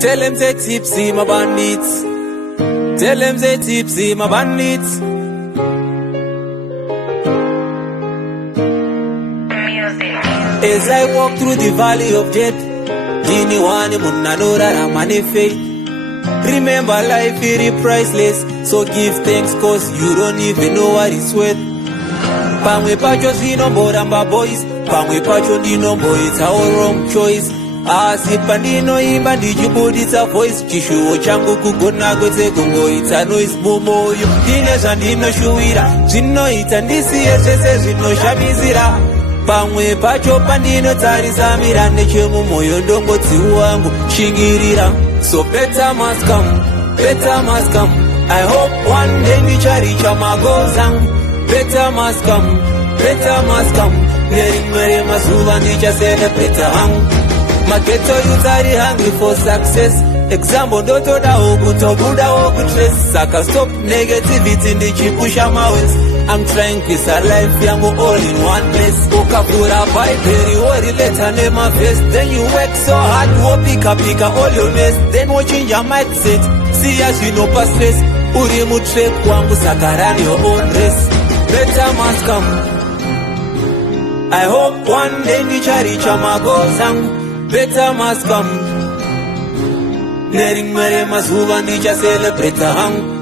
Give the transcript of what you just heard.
Tell them say tipsy my bandits. Tell them say tipsy my bandits. As I walk through the valley of death, Dini wani munanora ramane faith. Remember life is priceless, so give thanks cause you don't even know what it's worth. Pamwe pacho zinomboramba boys, pamwe pacho ndinomboita our wrong choice. Asi pandino imba ndichibuditsa voice, chishuwo changu kugona kwete kungoita noise mumoyo. Ndine zvandinoshuwira, zvinoita ndisiye zvese zvinoshamizira. Pamwe pacho pandinotarisa mira nechemumoyo ndongotsi wangu shingirira. So better must come, better must come. I hope one day ndicharicha magoals angu. Better must come, better must come. Nerimwere mazuva ndichacelebrate hangu. Mageto youth are hungry for success. Example ndotodawo kutobudawo kutrace. Saka stop negativity ndichipusha mawes. I'm trying to live life yangu all in one place. Ukavura Bible worileta nema face. Then you work so hard wopika all your mess. Then watching your mindset. See as you know past stress. Uri mutrek wangu saka run your own race. Better must come. I hope one day ndicharicha magoals angu. Better must come. Nerimwere mazuva ndichacelebrate hangu.